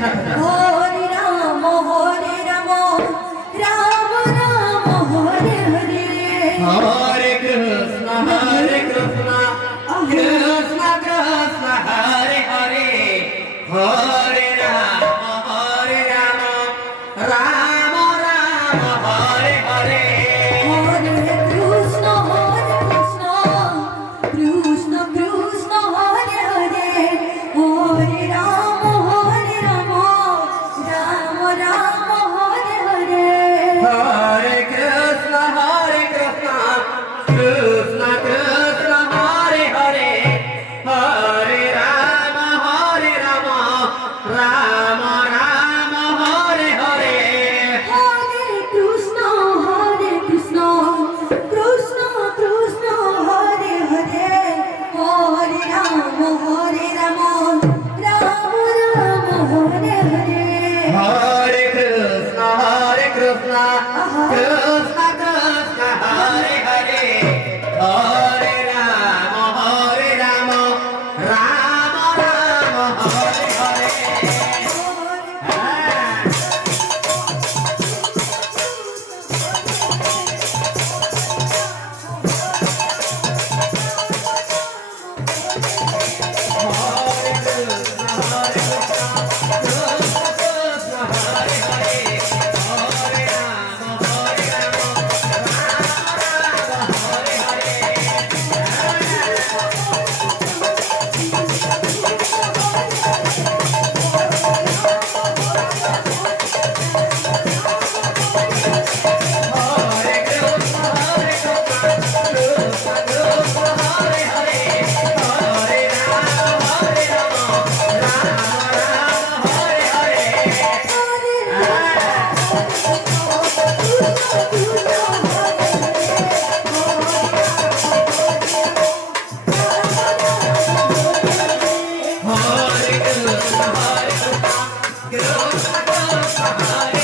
Hare Ram Ram Ram Hare Hare Hare Krishna Krishna Krishna Hare Hare Hare Ram Ram Ram Hare Hare Hare Krishna Krishna Krishna Hare Hare Hare Ram Ram Ram Hare Hare Hare Krishna Krishna Krishna Hare Hare Hare Ram Ram Ram Hare Hare Hare Krishna Krishna Krishna Hare Hare Hare Ram Ram Ram Hare Hare Hare Krishna Krishna Krishna Hare Hare Hare Ram Ram Ram Hare Hare Hare Krishna Krishna Hare Hare Hare Ram Ram Hare Hare Hare Krishna Krishna Krishna Hare Hare Hare Ram Ram Hare Hare Hare Krishna Krishna Krishna Hare